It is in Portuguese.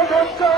Let's go!